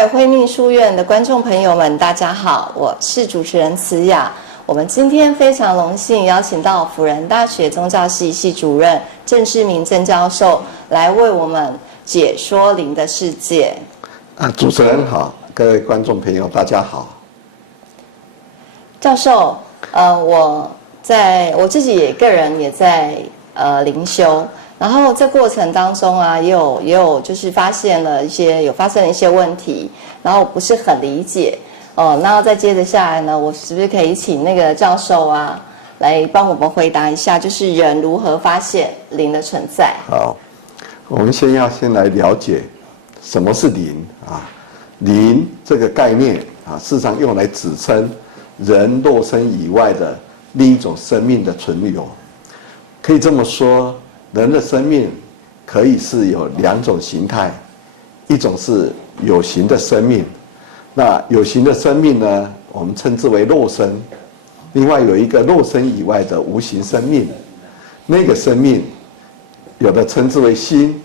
位慧命书院的观众朋友们，大家好，我是主持人慈雅。我们今天非常荣幸邀请到辅仁大学宗教系系主任郑世明郑教授来为我们解说灵的世界。主持人好，各位观众朋友大家好。教授，我自己个人也在灵修。然后这过程当中啊，也有就是发生了一些问题，然后不是很理解那再接着下来呢，我是不是可以请那个教授啊来帮我们回答一下，就是人如何发现灵的存在？好，我们先来了解什么是灵啊？灵这个概念啊，事实上用来指称人肉身以外的另一种生命的存留，可以这么说。人的生命可以是有两种形态，一种是有形的生命，那有形的生命呢，我们称之为肉身；另外有一个肉身以外的无形生命，那个生命有的称之为心，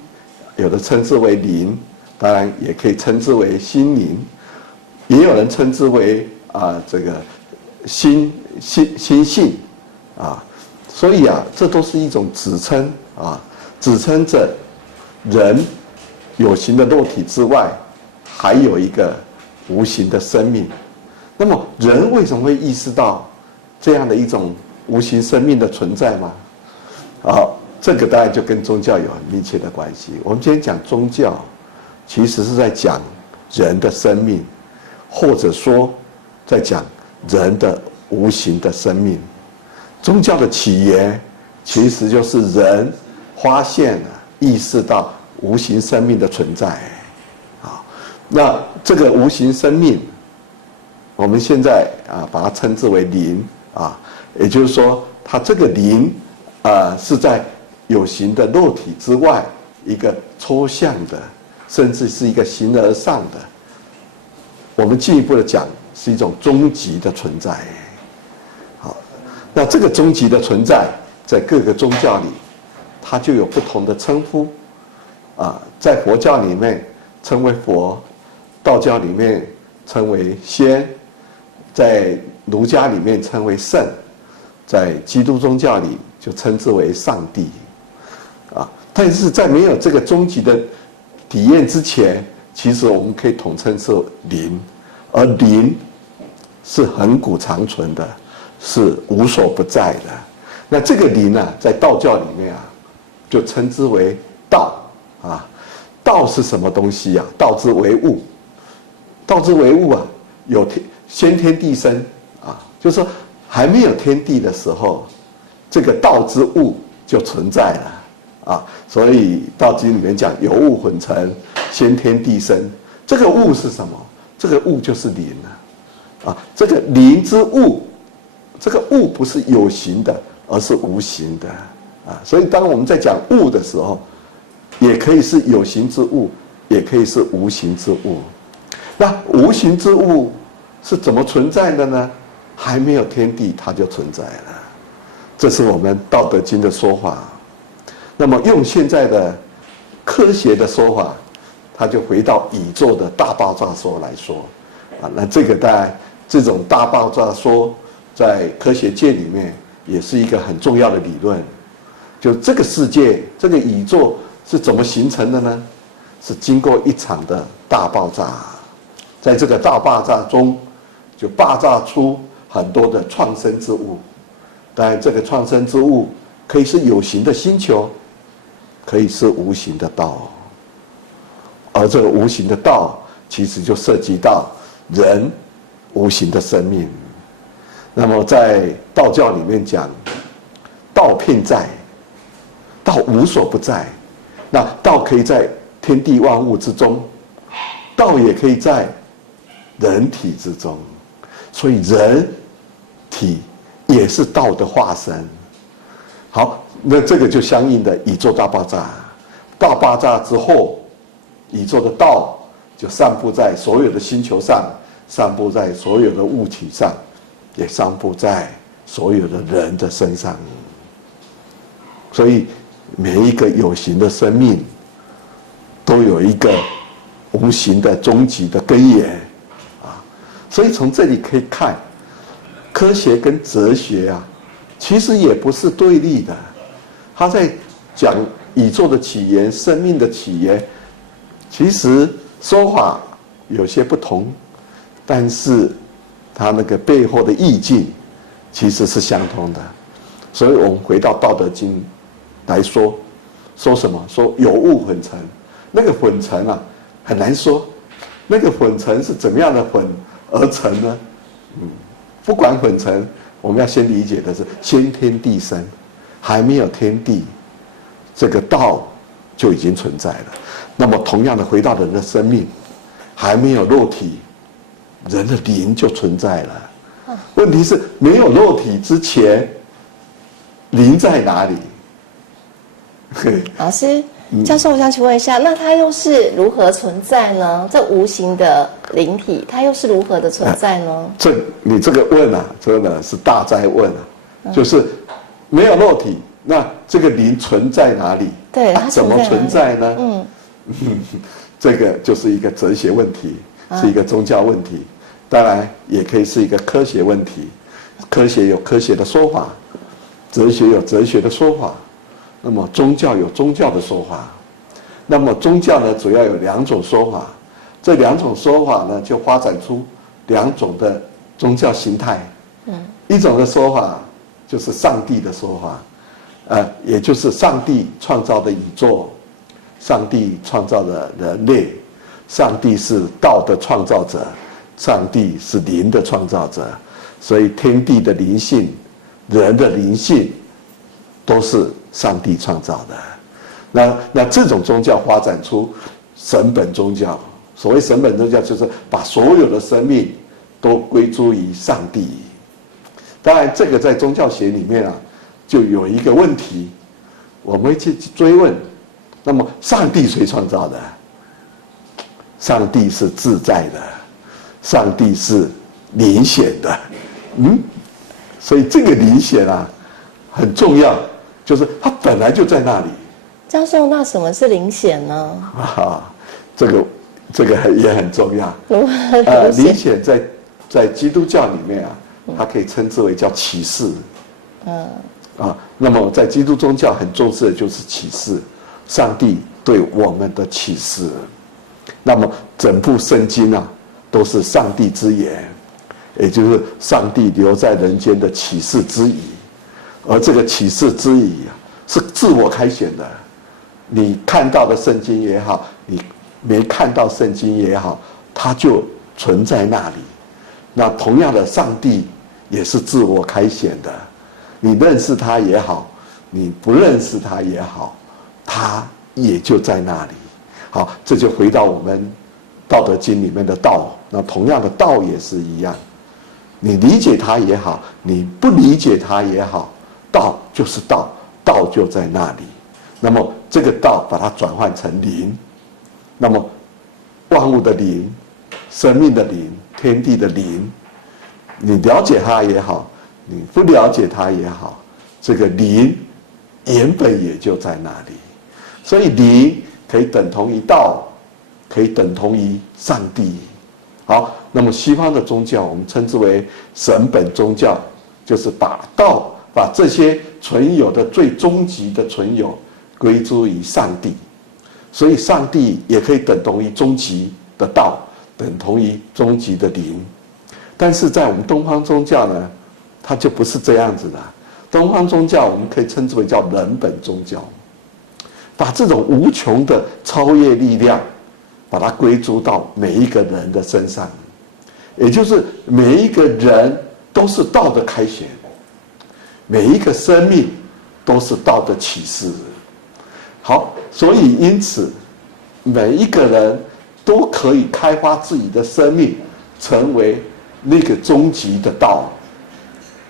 有的称之为灵，当然也可以称之为心灵，也有人称之为这个心性啊，所以这都是一种指称。指称着人有形的肉体之外，还有一个无形的生命。那么，人为什么会意识到这样的一种无形生命的存在吗？这个当然就跟宗教有很密切的关系。我们今天讲宗教，其实是在讲人的生命，或者说在讲人的无形的生命。宗教的起源其实就是人发现了、意识到无形生命的存在，那这个无形生命，我们现在把它称之为灵也就是说，它这个灵是在有形的肉体之外一个抽象的，甚至是一个形而上的。我们进一步的讲，是一种终极的存在。好，那这个终极的存在，在各个宗教里，它就有不同的称呼，在佛教里面称为佛，道教里面称为仙，在儒家里面称为圣，在基督宗教里就称之为上帝，但是在没有这个终极的体验之前，其实我们可以统称是灵，而灵是恒古长存的，是无所不在的。那这个灵在道教里面就称之为道道是什么东西道之为物，道之为物有先天地生就是说还没有天地的时候，这个道之物就存在了所以道经里面讲有物混成，先天地生。这个物是什么？这个物就是灵这个灵之物，这个物不是有形的，而是无形的所以当我们在讲物的时候，也可以是有形之物，也可以是无形之物。那无形之物是怎么存在的呢？还没有天地，它就存在了。这是我们《道德经》的说法。那么用现在的科学的说法，它就回到宇宙的大爆炸说来说那这个当然这种大爆炸说在科学界里面也是一个很重要的理论。就这个世界，这个宇宙是怎么形成的呢？是经过一场的大爆炸，在这个大爆炸中，就爆炸出很多的创生之物。当然，这个创生之物可以是有形的星球，可以是无形的道。而这个无形的道，其实就涉及到人无形的生命。那么在道教里面讲，道遍在，道无所不在。那道可以在天地万物之中，道也可以在人体之中，所以人体也是道的化身。好，那这个就相应的宇宙大爆炸。大爆炸之后，宇宙的道就散布在所有的星球上，散布在所有的物体上，也散布在所有的人的身上。所以每一个有形的生命都有一个无形的终极的根源啊。所以从这里可以看，科学跟哲学啊，其实也不是对立的。他在讲宇宙的起源、生命的起源，其实说法有些不同，但是他那个背后的意境其实是相同的。所以我们回到《道德经》来说什么？说有物混成，那个混成啊很难说，那个混成是怎么样的混而成呢？不管混成，我们要先理解的是先天地生，还没有天地，这个道就已经存在了。那么同样的，回到人的生命，还没有肉体，人的灵就存在了。问题是没有肉体之前，灵在哪里？老师，教授，我想请问一下，那它又是如何存在呢？这无形的灵体，它又是如何的存在呢？你这个问啊，真的是大哉问啊！就是没有肉体，那这个灵存在哪里？对，它怎么存在呢？这个就是一个哲学问题，是一个宗教问题，当然也可以是一个科学问题。科学有科学的说法，哲学有哲学的说法。那么宗教有宗教的说法，那么宗教呢，主要有2种说法，这2种说法呢，就发展出2种的宗教形态。一种的说法就是上帝的说法，也就是上帝创造的宇宙，上帝创造的人类，上帝是道的创造者，上帝是灵的创造者，所以天地的灵性，人的灵性，都是上帝创造的。那这种宗教发展出神本宗教。所谓神本宗教，就是把所有的生命都归诸于上帝。当然，这个在宗教学里面啊，就有一个问题，我们会去追问：那么上帝谁创造的？上帝是自在的，上帝是灵显的。所以这个灵显啊很重要。就是它本来就在那里。教授，那什么是灵显呢？这个也很重要。灵显在基督教里面啊，它可以称之为叫启示。那么在基督宗教很重视的就是启示，上帝对我们的启示。那么整部圣经啊，都是上帝之言，也就是上帝留在人间的启示之语。而这个启示之语啊，是自我开显的。你看到的圣经也好，你没看到圣经也好，它就存在那里。那同样的，上帝也是自我开显的。你认识他也好，你不认识他也好，他也就在那里。好，这就回到我们《道德经》里面的道。那同样的，道也是一样。你理解它也好，你不理解它也好，道就是道，道就在那里。那么这个道把它转换成灵，那么万物的灵、生命的灵、天地的灵，你了解它也好，你不了解它也好，这个灵原本也就在那里。所以灵可以等同于道，可以等同于上帝。好，那么西方的宗教我们称之为神本宗教，就是把道，把这些存有的最终极的存有归诸于上帝。所以上帝也可以等同于终极的道，等同于终极的灵。但是在我们东方宗教呢，它就不是这样子的。东方宗教我们可以称之为叫人本宗教，把这种无穷的超越力量把它归诸到每一个人的身上，也就是每一个人都是道的开显，每一个生命都是道的启示。好，所以因此每一个人都可以开发自己的生命，成为那个终极的道，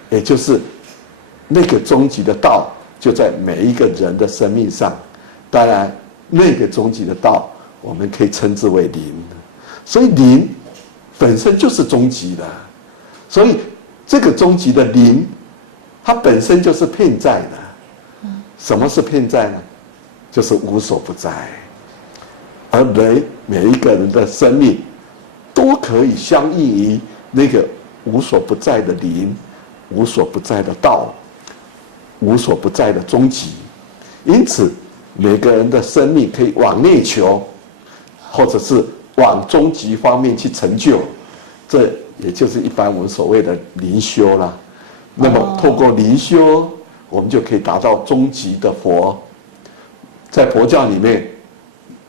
也就是那个终极的道就在每一个人的生命上。当然那个终极的道我们可以称之为灵，所以灵本身就是终极的。所以这个终极的灵它本身就是遍在的。什么是遍在呢？就是无所不在。而每一个人的生命都可以相应于那个无所不在的灵，无所不在的道，无所不在的终极。因此，每个人的生命可以往内求，或者是往终极方面去成就，这也就是一般我们所谓的灵修啦。那么，透过灵修，我们就可以达到终极的佛。在佛教里面，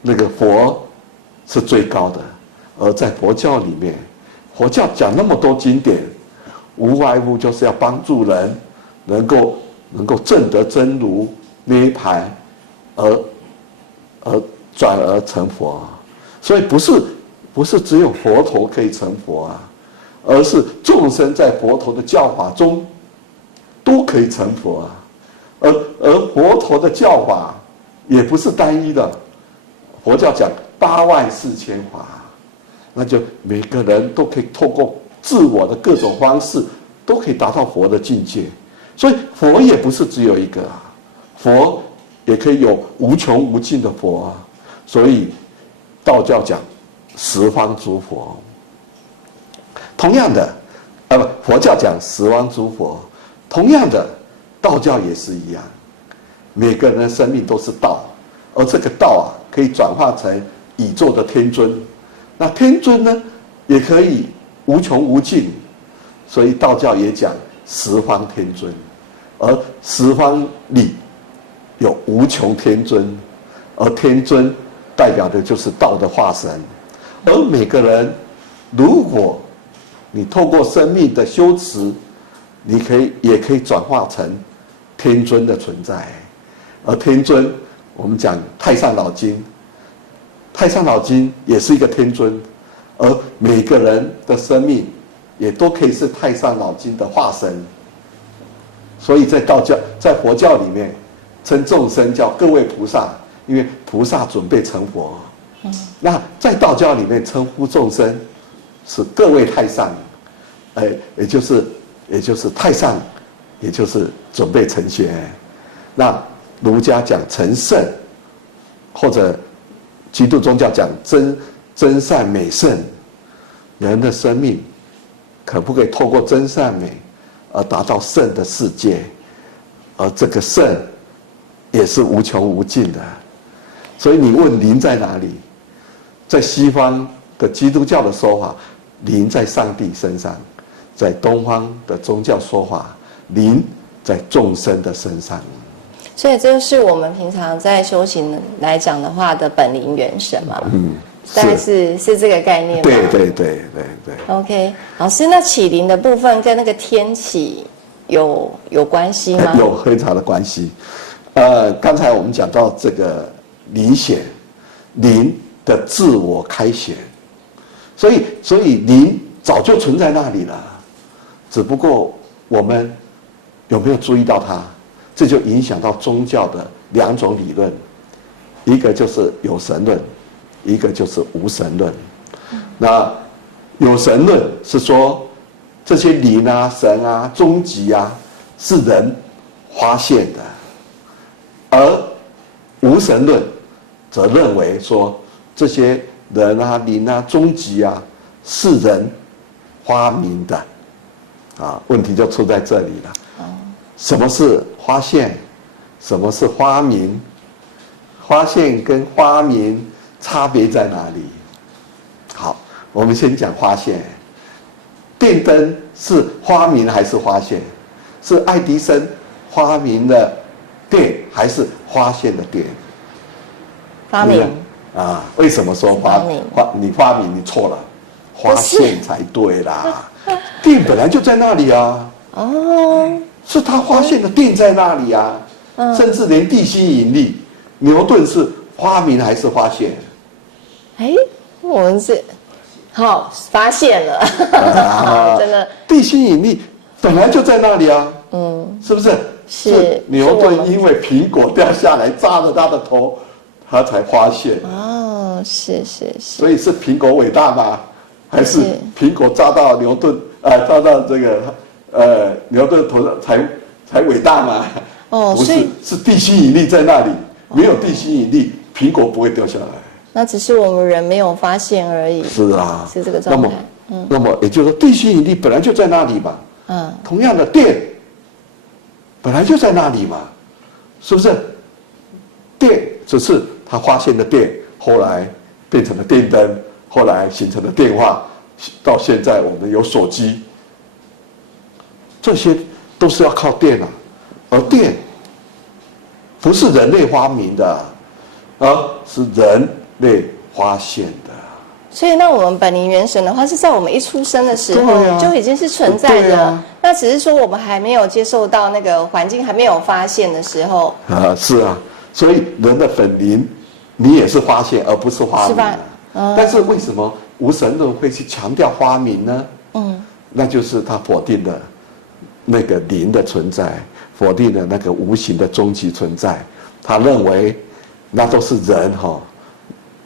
那个佛是最高的，而在佛教里面，佛教讲那么多经典，无外乎就是要帮助人能够证得真如涅槃，而转而成佛。所以不是只有佛陀可以成佛啊，而是众生在佛陀的教法中都可以成佛啊。而佛陀的教法也不是单一的，佛教讲84000法，那就每个人都可以透过自我的各种方式，都可以达到佛的境界。所以佛也不是只有一个啊，佛也可以有无穷无尽的佛啊。所以道教讲十方诸佛，同样的，佛教讲十方诸佛，同样的，道教也是一样。每个人的生命都是道，而这个道啊，可以转化成宇宙的天尊。那天尊呢，也可以无穷无尽，所以道教也讲十方天尊，而十方里有无穷天尊，而天尊代表的就是道的化身。而每个人，如果你透过生命的修持，也可以转化成天尊的存在。而天尊，我们讲太上老君，太上老君也是一个天尊，而每个人的生命也都可以是太上老君的化身。所以在佛教里面，称众生叫各位菩萨，因为菩萨准备成佛。那在道教里面称呼众生是各位太上，也就是太上，也就是准备成仙。那儒家讲成圣，或者基督宗教讲真善美圣。人的生命可不可以透过真善美而达到圣的世界？而这个圣也是无穷无尽的。所以你问灵在哪里？在西方的基督教的说法，灵在上帝身上；在东方的宗教说法，灵在众生的身上。所以这就是我们平常在修行来讲的话的本灵元神嘛，大概是这个概念吗？对。OK， 老师，那启灵的部分跟那个天启有关系吗？有非常的关系。刚才我们讲到这个灵显，灵的自我开显，所以灵早就存在那里了，只不过我们有没有注意到它？这就影响到宗教的2种理论，一个就是有神论，一个就是无神论。那有神论是说这些灵啊、神啊、终极啊是人发现的，而无神论则认为说这些人啊、灵啊、终极啊是人发明的。问题就出在这里了。什么是发现？什么是发明？发现跟发明差别在哪里？好，我们先讲发现。电灯是发明还是发现？是爱迪生发明的电，还是发现的电？发明。为什么说你发明你错了？发现才对啦。电本来就在那里啊。是他发现的电在那里啊。甚至连地心引力，牛顿是发明还是发现？我们是发现了。真的，地心引力本来就在那里啊。是不是？是牛顿因为苹果掉下来炸了他的头，他才发现。是。所以是苹果伟大吗？还是苹果炸到牛顿炸到这个牛顿头上才伟大吗？不是，是地心引力在那里，没有地心引力，苹果不会掉下来。那只是我们人没有发现而已。是啊，是这个状态。那么也就是说，地心引力本来就在那里嘛。同样的电本来就在那里嘛，是不是？电只是他发现的电，后来变成了电灯，后来形成了电话，到现在我们有手机，这些都是要靠电啊。而电不是人类发明的，而是人类发现的。所以，那我们本灵元神的话，是在我们一出生的时候就已经是存在的。那只是说我们还没有接受到那个环境，还没有发现的时候。是啊，所以人的本灵，你也是发现，而不是发明的。但是为什么无神论会去强调发明呢？那就是他否定了那个灵的存在，否定了那个无形的终极存在。他认为那都是人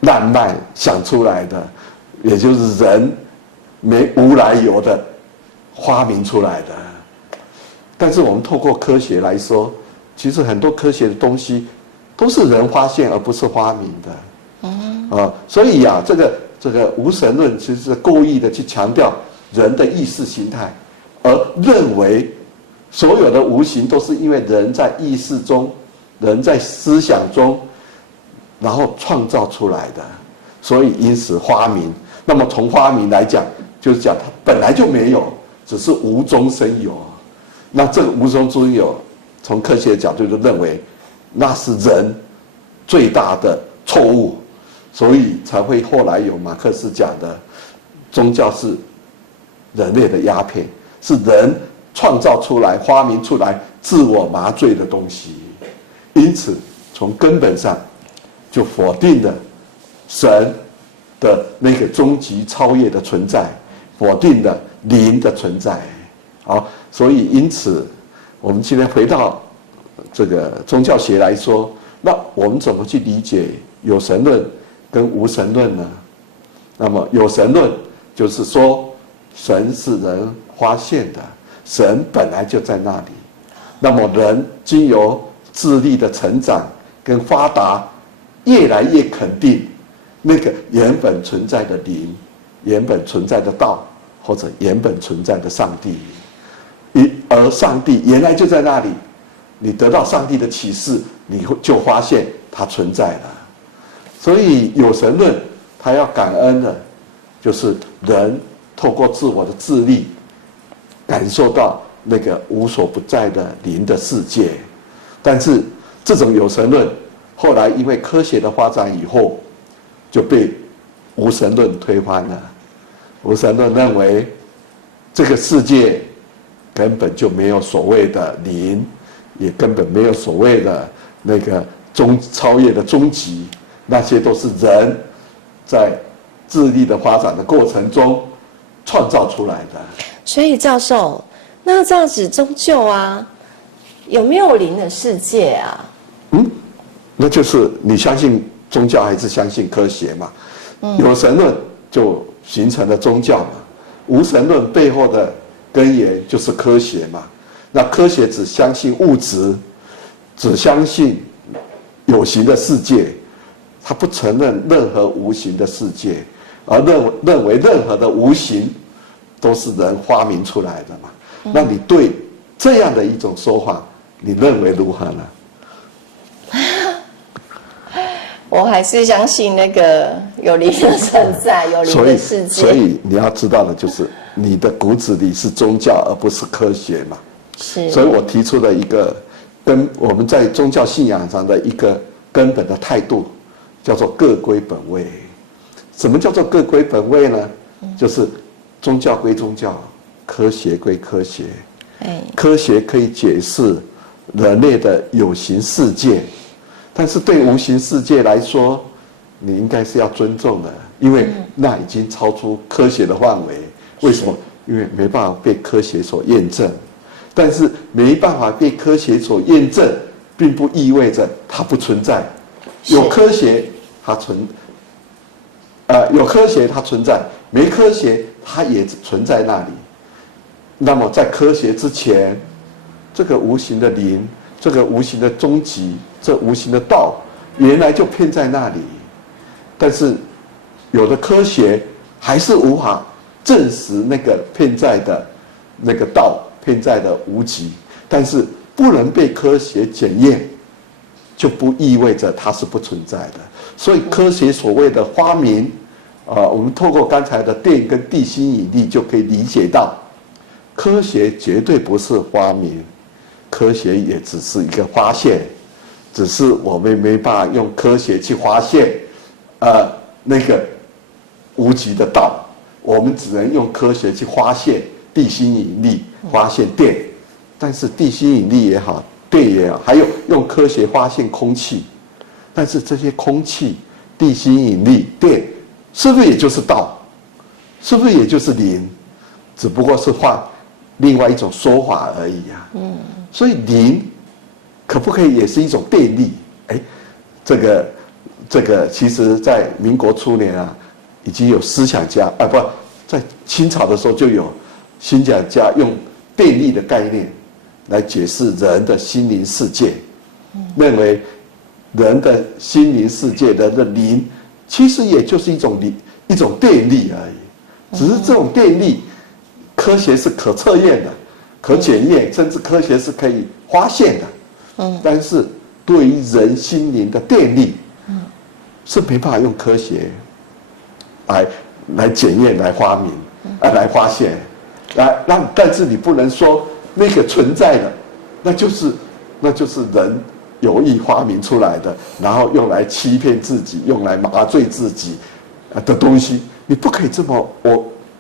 慢慢想出来的，也就是人无来由的发明出来的。但是我们透过科学来说，其实很多科学的东西都是人发现而不是发明的。所以啊，这个无神论其实是故意的去强调人的意识形态，而认为所有的无形都是因为人在意识中、人在思想中，然后创造出来的，所以因此发明。那么从发明来讲，就是讲它本来就没有，只是无中生有。那这个无中生有，从科学的角度就认为那是人最大的错误，所以才会后来有马克思讲的，宗教是人类的鸦片，是人创造出来、发明出来自我麻醉的东西。因此，从根本上就否定了神的那个终极超越的存在，否定了灵的存在。好，所以因此，我们今天回到这个宗教学来说，那我们怎么去理解有神论跟无神论呢？那么有神论就是说，神是人发现的，神本来就在那里。那么人经由智力的成长跟发达，越来越肯定那个原本存在的灵、原本存在的道，或者原本存在的上帝。而上帝原来就在那里，你得到上帝的启示，你就发现它存在了。所以有神论他要感恩的，就是人透过自我的智力，感受到那个无所不在的灵的世界。但是这种有神论后来因为科学的发展以后，就被无神论推翻了。无神论认为这个世界根本就没有所谓的灵，也根本没有所谓的那个超越的终极，那些都是人在智力的发展的过程中创造出来的。所以教授，那这样子终究啊，有没有灵的世界啊？那就是你相信宗教还是相信科学嘛？有神论就形成了宗教嘛，无神论背后的根源就是科学嘛。那科学只相信物质，只相信有形的世界，它不承认任何无形的世界，而认为任何的无形都是人发明出来的嘛。那你对这样的一种说法，你认为如何呢？我还是相信那个有灵的存在，有灵的世界。所以你要知道的就是，你的骨子里是宗教，而不是科学嘛。是。所以我提出了一个跟我们在宗教信仰上的一个根本的态度，叫做各归本位。什么叫做各归本位呢？就是宗教归宗教，科学归科学。科学可以解释人类的有形世界。但是对无形世界来说，你应该是要尊重的，因为那已经超出科学的范围。为什么？因为没办法被科学所验证。但是没办法被科学所验证，并不意味着它不存在。有科学它有科学它存在，没科学它也存在那里。那么在科学之前，这个无形的灵，这个无形的终极，这无形的道，原来就偏在那里。但是有的科学还是无法证实那个偏在的那个道偏在的无极，但是不能被科学检验，就不意味着它是不存在的。所以科学所谓的发明，我们透过刚才的电跟地心引力就可以理解到，科学绝对不是发明，科学也只是一个发现，只是我们没办法用科学去发现，那个无极的道，我们只能用科学去发现地心引力，发现电，但是地心引力也好，电也好，还有用科学发现空气，但是这些空气、地心引力、电，是不是也就是道？是不是也就是灵？只不过是换另外一种说法而已啊。所以灵可不可以也是一种电力？这个，其实在民国初年啊，已经有思想家在清朝的时候就有思想家用电力的概念来解释人的心灵世界，认为人的心灵世界的灵，其实也就是一种电力而已，只是这种电力，科学是可测验的、可检验，甚至科学是可以发现的。但是对于人心灵的电力，是没办法用科学来检验、来发明、来发现，但是你不能说那个存在的，那就是人有意发明出来的，然后用来欺骗自己、用来麻醉自己的东西，你不可以这么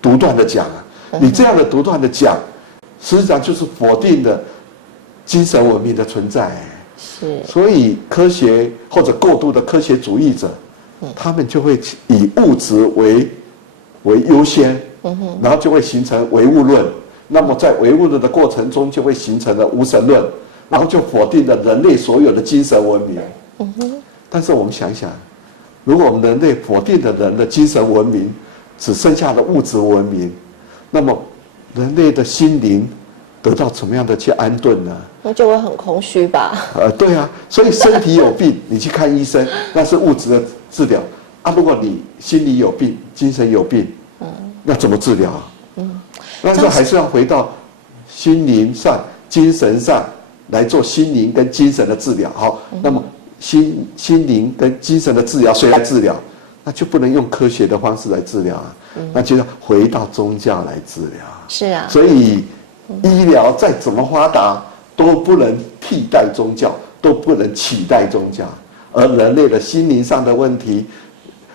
独断的讲啊！你这样的独断的讲，实际上就是否定了精神文明的存在。是，所以科学或者过度的科学主义者，他们就会以物质为优先，然后就会形成唯物论。那么在唯物论的过程中，就会形成了无神论，然后就否定了人类所有的精神文明。但是我们想想，如果我们人类否定了人的精神文明，只剩下了物质文明，那么人类的心灵得到怎么样的去安顿呢？那就会很空虚吧。对啊，所以身体有病，你去看医生，那是物质的治疗啊。如果你心理有病、精神有病，那怎么治疗啊？那这还是要回到心灵上、精神上来做心灵跟精神的治疗。好，那么心灵跟精神的治疗谁来治疗？那就不能用科学的方式来治疗啊，那就要回到宗教来治疗。是啊，所以医疗再怎么发达，都不能替代宗教，都不能取代宗教。而人类的心灵上的问题、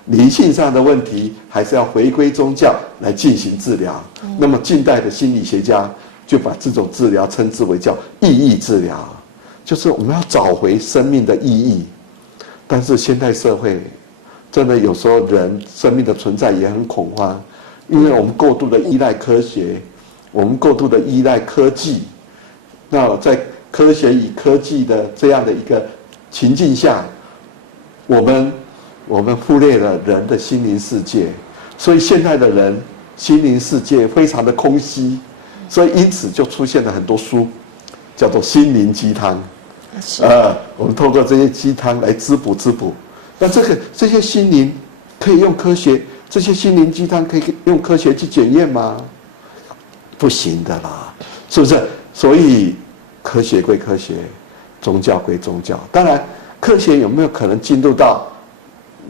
灵性上的问题，还是要回归宗教来进行治疗。那么近代的心理学家就把这种治疗称之为叫意义治疗，就是我们要找回生命的意义。但是现代社会真的有时候人生命的存在也很恐慌，因为我们过度的依赖科学，我们过度的依赖科技。那在科学与科技的这样的一个情境下，我们忽略了人的心灵世界，所以现代的人心灵世界非常的空虚，所以因此就出现了很多书，叫做心灵鸡汤。我们透过这些鸡汤来滋补。那这些心灵可以用科学，这些心灵鸡汤可以用科学去检验吗？不行的啦，是不是？所以科学归科学，宗教归宗教。当然，科学有没有可能进入到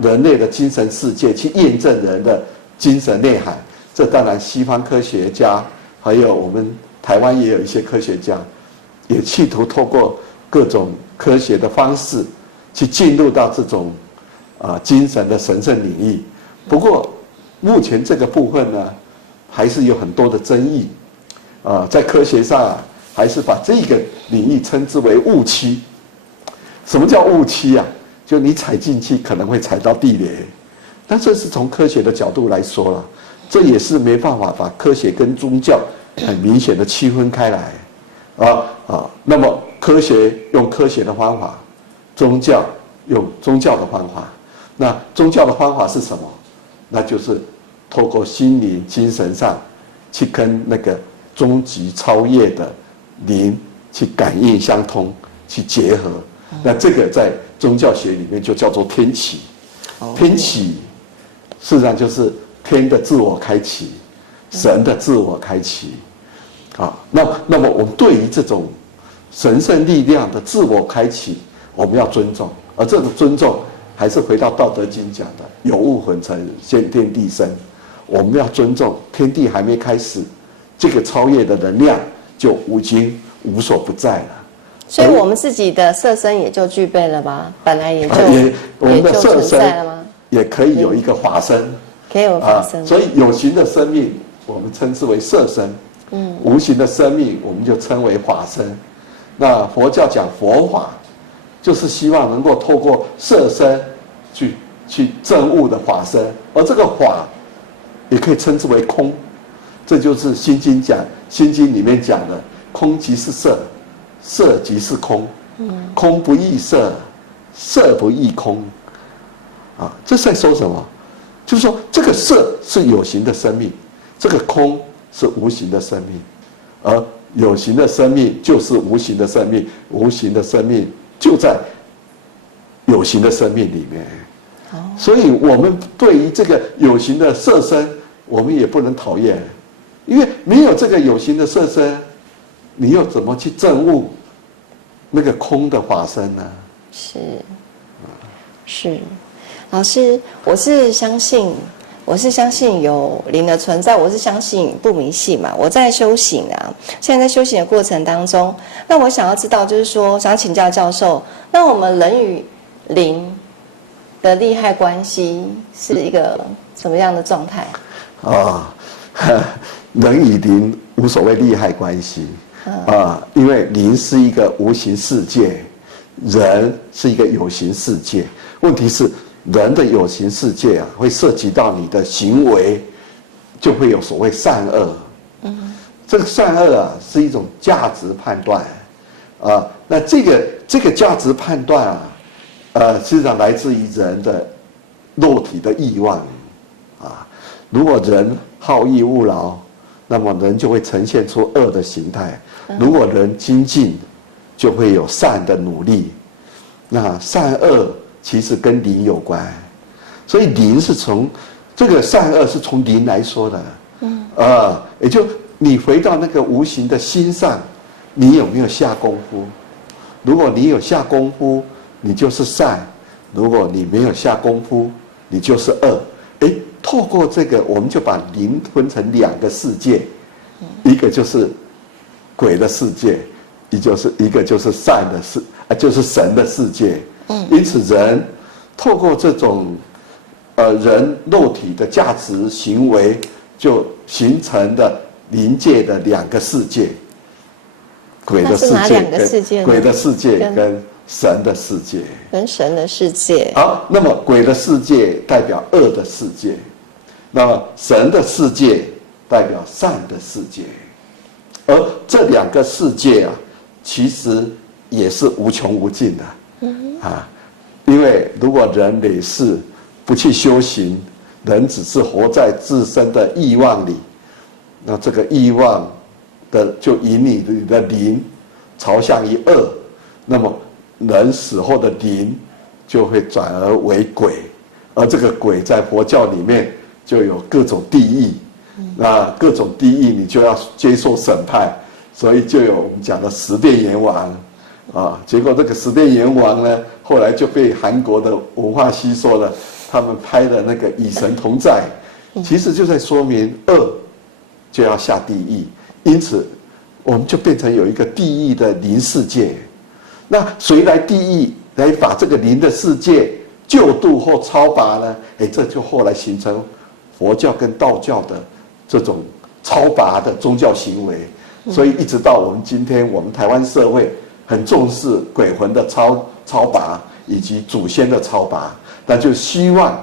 人类的精神世界去验证人的精神内涵？这当然，西方科学家还有我们台湾也有一些科学家，也企图透过各种科学的方式去进入到这种精神的神圣领域。不过目前这个部分呢，还是有很多的争议。在科学上还是把这个领域称之为误区。什么叫误区啊？就你踩进去可能会踩到地雷，但这是从科学的角度来说了，这也是没办法把科学跟宗教很明显的区分开来。那么科学用科学的方法，宗教用宗教的方法。那宗教的方法是什么？那就是透过心灵、精神上去跟那个终极超越的灵去感应相通，去结合。那这个在宗教学里面就叫做天启。天启事实上就是天的自我开启，神的自我开启。啊，那么我们对于这种神圣力量的自我开启，我们要尊重，而这种尊重还是回到《道德经》讲的“有物混成，先天地生”。我们要尊重天地还没开始，这个超越的能量就已经无所不在了。所以我们自己的色身也就具备了吗？本来也就我们的色身在了吗？也可以有一个法身，可以有法身。所以有形的生命我们称之为色身，无形的生命我们就称为法身。那佛教讲佛法，就是希望能够透过色身去证悟的法身，而这个法也可以称之为空。这就是《心经》讲，《心经》里面讲的空即是色，色即是空，空不异色，色不异空。啊，这是在说什么？就是说这个色是有形的生命，这个空是无形的生命，而有形的生命就是无形的生命，无形的生命就在有形的生命里面。所以我们对于这个有形的色身，我们也不能讨厌，因为没有这个有形的色身，你又怎么去证悟那个空的法身呢？是，老师，我是相信有灵的存在，我是相信不迷信嘛。我在修行啊，现在在修行的过程当中，那我想要知道，就是说，想请教教授，那我们人与灵的利害关系是一个什么样的状态？人与灵无所谓利害关系因为灵是一个无形世界，人是一个有形世界。问题是人的有形世界会涉及到你的行为，就会有所谓善恶。这个善恶是一种价值判断那这个价值判断实际上来自于人的肉体的欲望如果人好逸恶劳，那么人就会呈现出恶的形态；如果人精进，就会有善的努力。那善恶其实跟灵有关，所以灵是从这个善恶是从灵来说的。也就你回到那个无形的心上，你有没有下功夫？如果你有下功夫，你就是善；如果你没有下功夫，你就是恶。透过这个，我们就把灵分成两个世界，一个就是鬼的世界，一个就是善的就是神的世界。因此人透过这种人肉体的价值行为，就形成的灵界的两个世界，鬼的世界跟神的世界，跟神的世界。好，那么鬼的世界代表恶的世界，那么神的世界代表善的世界，而这两个世界其实也是无穷无尽的。因为如果人累世不去修行，人只是活在自身的欲望里，那这个欲望就引你的灵朝向于恶，那么人死后的灵就会转而为鬼，而这个鬼在佛教里面就有各种地狱，那各种地狱你就要接受审判，所以就有我们讲的十殿阎王结果这个十殿阎王呢，后来就被韩国的文化吸收了，他们拍的那个《与神同在》，其实就在说明恶就要下地狱，因此我们就变成有一个地狱的灵世界。那谁来地狱来把这个灵的世界救度或超拔呢？这就后来形成佛教跟道教的这种超拔的宗教行为。所以一直到我们今天，我们台湾社会很重视鬼魂的超拔以及祖先的超拔，那就希望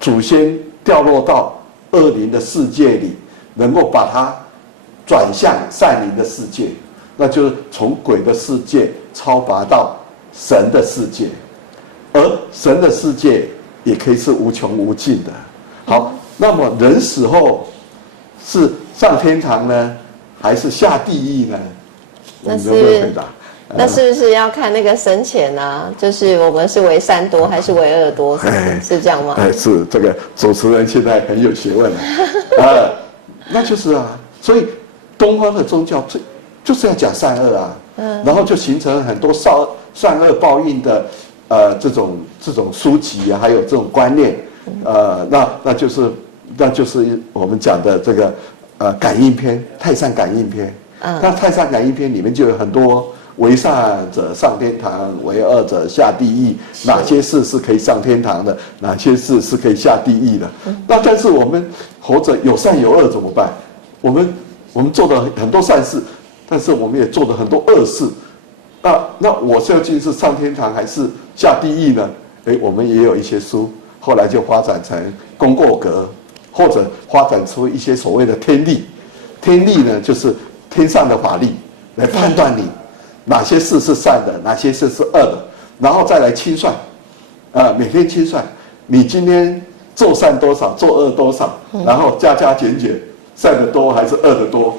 祖先掉落到恶灵的世界里，能够把它转向善灵的世界，那就是从鬼的世界超拔到神的世界，而神的世界也可以是无穷无尽的。好，那么人死后是上天堂呢，还是下地狱呢？我们能不能回答？那是不是要看那个深浅啊？就是我们是为善多还是为恶多？是这样吗？是这个主持人现在很有学问那就是啊，所以东方的宗教就是要讲善恶啊，然后就形成很多善恶报应的这种书籍啊，还有这种观念，那就是我们讲的这个感应篇，太上感应篇。那太上感应篇里面就有很多为善者上天堂，为恶者下地狱，哪些事是可以上天堂的，哪些事是可以下地狱的。那但是我们活着有善有恶怎么办？我们做了很多善事，但是我们也做了很多恶事。那我究竟是上天堂还是下地狱呢？我们也有一些书，后来就发展成功过格，或者发展出一些所谓的天力。天力呢，就是天上的法力来判断你哪些事是善的，哪些事是恶的，然后再来清算，每天清算，你今天做善多少，做恶多少，然后加减，善的多还是恶的多，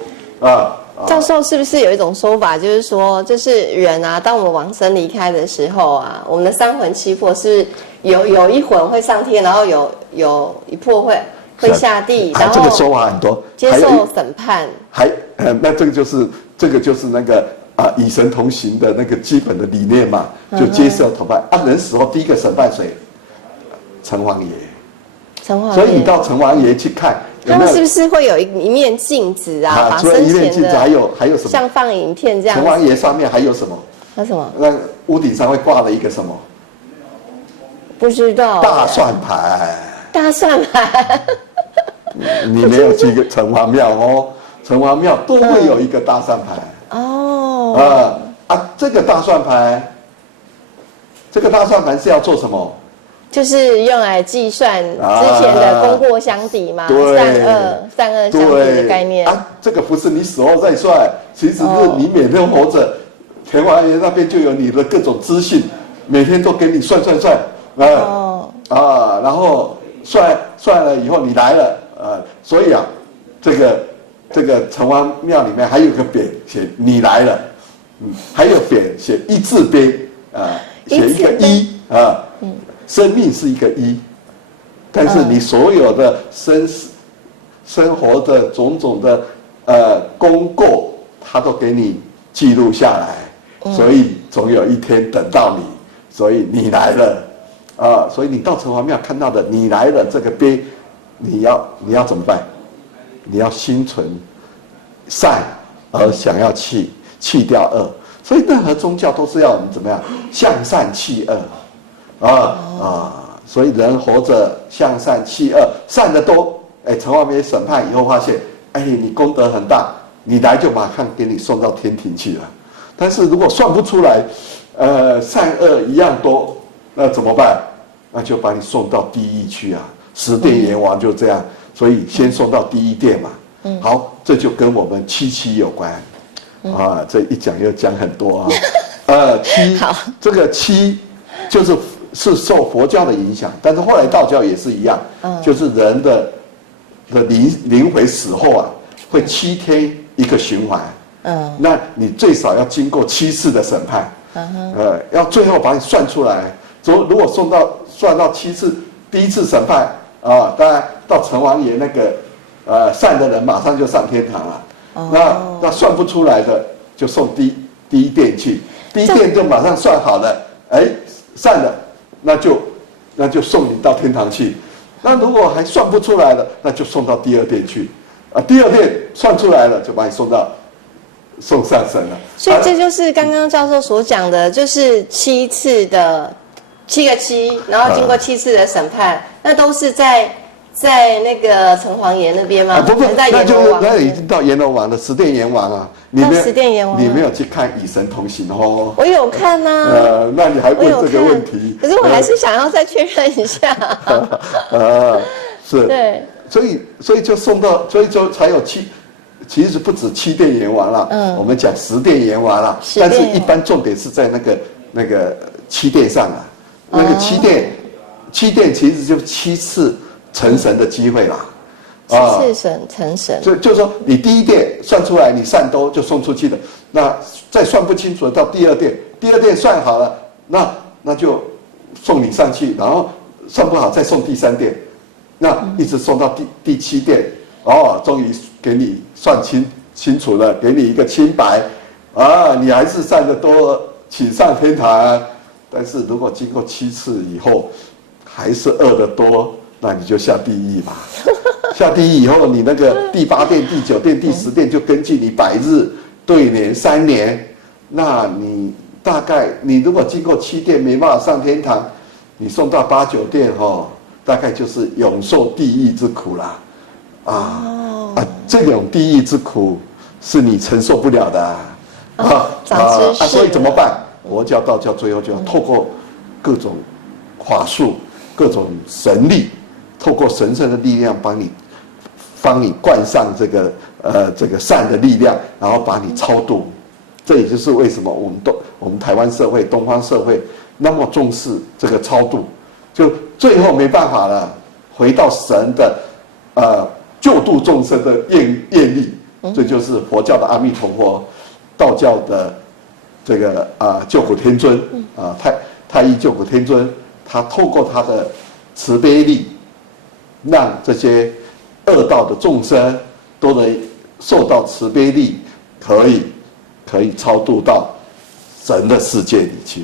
教授是不是有一种说法，就是说，就是人啊，当我们往生离开的时候啊，我们的三魂七魄是有一魂会上天，然后有一魄会下地，然后这个说法很多，接受审判。那这个就是那个与神同行的那个基本的理念嘛，就接受审判。人死后第一个审判谁？城隍爷。所以你到城隍爷去看，他们是不是会有一面镜子啊？把除了一面镜子，还有什么？像放影片这样。城隍爷上面还有什么？还有什么？那屋顶上会挂了一个什么？不知道。大算盘。大算盘。你没有去过城隍庙哦，城隍庙都会有一个大算盘。这个大算盘是要做什么？就是用来计算之前的功过相抵嘛，善恶相抵的概念。这个不是你死后再算，其实是你每天活着，天王爷那边就有你的各种资讯，每天都给你算，然后算了以后你来了，所以这个城隍庙里面还有个匾写你来了，还有匾写一字边，写一个一生命是一个一，但是你所有的生活的种种的功过，它都给你记录下来，所以总有一天等到你，所以你来了所以你到城隍庙看到的你来了这个碑，你要怎么办？你要心存善，而想要去掉恶，所以任何宗教都是要我们怎么样向善去恶。所以人活着向善去恶，善的多，城隍爷审判以后发现，你功德很大，你来就马上给你送到天庭去了。但是如果算不出来，善恶一样多，那怎么办？那就把你送到地狱去十殿阎王就这样，所以先送到第一殿嘛。好，这就跟我们七有关，这一讲又讲很多这个七是受佛教的影响，但是后来道教也是一样，就是人的灵魂死后会7天一个循环，那你最少要经过7次的审判，要最后把你算出来。如果算到7次，第一次审判当然到城隍爷那个善的人马上就上天堂了，那算不出来的就送第一殿去，第一殿就马上算好了，善的。那就送你到天堂去，那如果还算不出来了，那就送到第二殿去，第二殿算出来了，就把你送上神了。所以这就是刚刚教授所讲的，就是7次的7个7，然后经过7次的审判，那都是在那个城隍爷那边吗？不，那已经到阎罗王的10殿阎王10殿阎王，你没有去看与神同行哦？我有看那你还问这个问题？可是我还是想要再确认一下。是，对，所以就送到，所以就才有其实不止7殿阎王了，我们讲10殿阎王了，但是一般重点是在那个7殿上那个7殿其实就7次成神的机会啦，是成神。就是说，你第一殿算出来，你善多就送出去了。那再算不清楚，到第二殿，第二殿算好了，那就送你上去，然后算不好再送第三殿，那一直送到第七殿，终于给你算清楚了，给你一个清白，你还是善得多，请上天堂。但是如果经过7次以后，还是恶得多，那你就下地狱吧。下地狱以后，你那个第8殿、第9殿、第10殿就根据你百日、对年、3年，那你大概你如果经过7殿没办法上天堂，你送到8、9殿大概就是永受地狱之苦啦。这种地狱之苦是你承受不了的长知识所以怎么办？佛教、道教最后就要透过各种法术、各种神力，透过神圣的力量帮你灌上这个善的力量，然后把你超度。这也就是为什么我们台湾社会、东方社会那么重视这个超度，就最后没办法了，回到神的救度众生的愿力。这就是佛教的阿弥陀佛，道教的这个救苦天尊太乙救苦天尊，他透过他的慈悲力，让这些恶道的众生都能受到慈悲力，可以超度到神的世界里去。